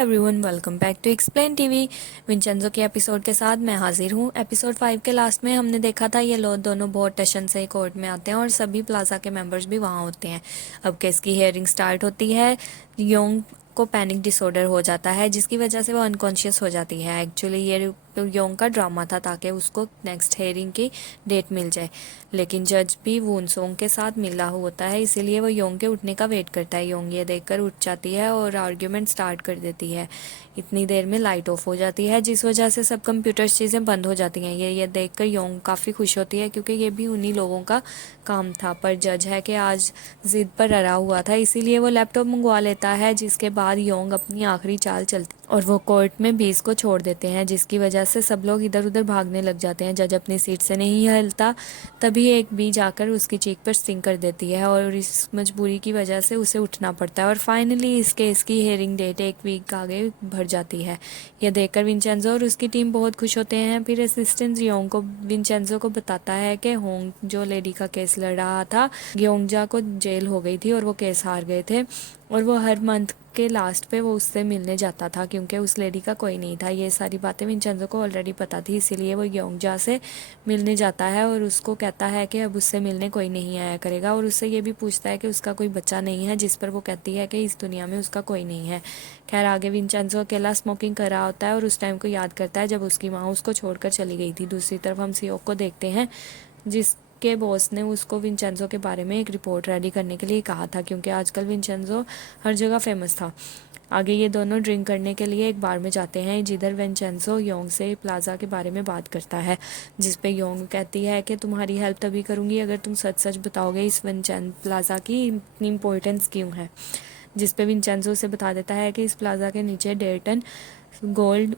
Everyone welcome back to explain TV. Vincenzo के episode के साथ मैं हाजिर हूँ। एपिसोड 5 के लास्ट में हमने देखा था ये लोग दोनों बहुत टेंशन से कोर्ट में आते हैं और सभी प्लाजा के मेंबर्स भी वहाँ होते हैं। अब केस की हियरिंग स्टार्ट होती है। योंग को पैनिक डिसऑर्डर हो जाता है जिसकी वजह से वो अनकॉन्शियस हो जाती है। एक्चुअली ये योंग का ड्रामा था ताकि उसको नेक्स्ट हियरिंग की डेट मिल जाए, लेकिन जज भी वूनसोंग के साथ मिला होता है, इसीलिए वो योंग के उठने का वेट करता है। योंग ये देखकर उठ जाती है और आर्ग्यूमेंट स्टार्ट कर देती है। इतनी देर में लाइट ऑफ हो जाती है जिस वजह से सब कंप्यूटर्स चीज़ें बंद हो जाती हैं। ये देखकर योंग काफ़ी खुश होती है क्योंकि ये भी उन्हीं लोगों का काम था, पर जज है कि आज जिद पर अड़ा हुआ था, इसीलिए वो लैपटॉप मंगवा लेता है। जिसके बाद योंग अपनी आखिरी चाल चलती और वो कोर्ट में बीस को छोड़ देते हैं, जिसकी वजह से सब लोग इधर उधर भागने लग जाते हैं। जज अपनी सीट से नहीं हिलता, तभी एक बी जाकर उसकी चीख पर स्टिंग कर देती है और इस मजबूरी की वजह से उसे उठना पड़ता है। और फाइनली इस केस की हियरिंग डेट एक वीक आगे बढ़ जाती है। यह देखकर विंचेंजो और उसकी टीम बहुत खुश होते हैं। फिर असिस्टेंट योंग को विंचेंजो को बताता है कि होंग जो लेडी का केस लड़ रहा था, ग्योंगजा को जेल हो गई थी और वो केस हार गए थे, और वो हर मंथ के लास्ट पे वो उससे मिलने जाता था क्योंकि उस लेडी का कोई नहीं था। ये सारी बातें विंचेंजो को ऑलरेडी पता थी, इसीलिए वो ग्योंगजा से मिलने जाता है और उसको कहता है कि अब उससे मिलने कोई नहीं आया करेगा, और उससे ये भी पूछता है कि उसका कोई बच्चा नहीं है, जिस पर वो कहती है कि इस दुनिया में उसका कोई नहीं है। खैर आगे विंचेंजो अकेला स्मोकिंग कर रहा होता है और उस टाइम को याद करता है जब उसकी माँ उसको छोड़कर चली गई थी। दूसरी तरफ हम सियोक को देखते हैं जिसके बॉस ने उसको विंचेंजो के बारे में एक रिपोर्ट रेडी करने के लिए कहा था, क्योंकि आजकल विंचेंजो हर जगह फेमस था। आगे ये दोनों ड्रिंक करने के लिए एक बार में जाते हैं जिधर विंचेंजो योंग से प्लाजा के बारे में बात करता है, जिस पे योंग कहती है कि तुम्हारी हेल्प तभी करूंगी अगर तुम सच सच बताओगे इस प्लाजा की इतनी इम्पोर्टेंस क्यों है। जिस पे विंचेंजो से बता देता है कि इस प्लाजा के नीचे 1.5 टन गोल्ड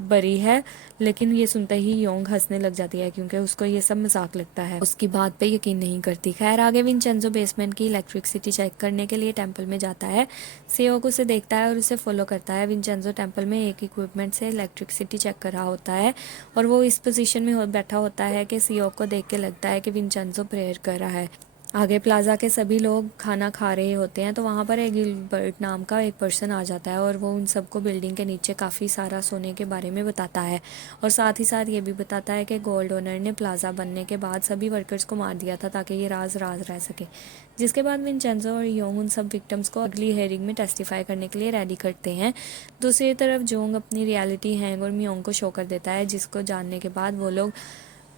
बरी है, लेकिन ये सुनते ही योंग हंसने लग जाती है क्योंकि उसको ये सब मजाक लगता है, उसकी बात पे यकीन नहीं करती। खैर आगे विंचेंजो बेसमेंट की इलेक्ट्रिसिटी चेक करने के लिए टेंपल में जाता है। सियोक उसे देखता है और उसे फॉलो करता है। विंचेंजो टेंपल में एक इक्विपमेंट से इलेक्ट्रिसिटी चेक कर रहा होता है और वो इस पोजीशन में बैठा होता है कि सियोक को देख के लगता है कि विंचेंजो प्रेयर कर रहा है। आगे प्लाजा के सभी लोग खाना खा रहे होते हैं तो वहाँ पर एक गिलबर्ट नाम का एक पर्सन आ जाता है और वो उन सबको बिल्डिंग के नीचे काफ़ी सारा सोने के बारे में बताता है, और साथ ही साथ ये भी बताता है कि गोल्ड ओनर ने प्लाजा बनने के बाद सभी वर्कर्स को मार दिया था ताकि ये राज राज रह सके। जिसके बाद विंचेंजो और योंग उन सब विक्टिम्स को अगली हेयरिंग में टेस्टिफाई करने के लिए रेडी करते हैं। दूसरी तरफ जोंग अपनी रियलिटी हैंग और मियोंग को शो कर देता है, जिसको जानने के बाद वो लोग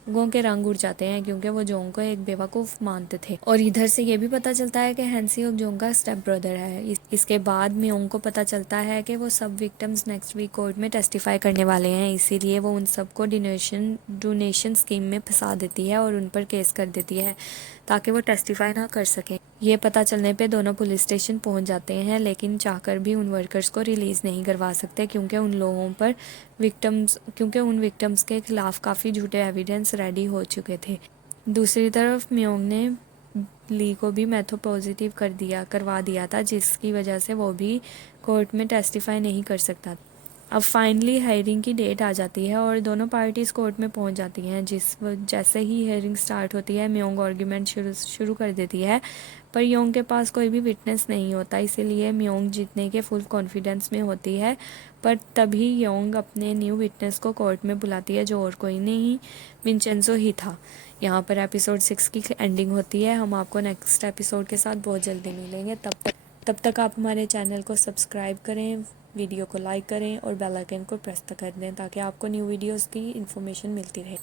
लोगों के रंग उड़ जाते हैं क्योंकि वो जोंग को एक बेवकूफ़ मानते थे। और इधर से ये भी पता चलता है कि हैंसी जोंग का स्टेप ब्रदर है। इसके बाद मियोंग को पता चलता है कि वो सब विक्टिम्स नेक्स्ट वीक कोर्ट में टेस्टिफाई करने वाले हैं, इसीलिए वो उन सबको डोनेशन स्कीम में फंसा देती है और उन पर केस कर देती है ताकि वो टेस्टिफाई ना कर सकें। ये पता चलने पे दोनों पुलिस स्टेशन पहुंच जाते हैं, लेकिन चाहकर भी उन वर्कर्स को रिलीज़ नहीं करवा सकते क्योंकि उन विक्टिम्स के खिलाफ काफ़ी झूठे एविडेंस रेडी हो चुके थे। दूसरी तरफ मियोंग ने ली को भी मैथो पॉजिटिव करवा दिया था, जिसकी वजह से वो भी कोर्ट में टेस्टिफाई नहीं कर सकता। अब फाइनली हायरिंग की डेट आ जाती है और दोनों पार्टीज कोर्ट में पहुंच जाती हैं। जैसे ही हियरिंग स्टार्ट होती है मियोंग आर्ग्यूमेंट शुरू कर देती है, पर योंग के पास कोई भी विटनेस नहीं होता, इसीलिए मियोंग जीतने के फुल कॉन्फिडेंस में होती है। पर तभी योंग अपने न्यू विटनेस को कोर्ट में बुलाती है जो और कोई नहीं विंचेंजो ही था। यहाँ पर एपिसोड 6 की एंडिंग होती है। हम आपको नेक्स्ट एपिसोड के साथ बहुत जल्दी मिलेंगे। तब तक आप हमारे चैनल को सब्सक्राइब करें, वीडियो को लाइक करें और बेल आइकन को प्रेस कर दें ताकि आपको न्यू वीडियोस की इन्फॉर्मेशन मिलती रहे।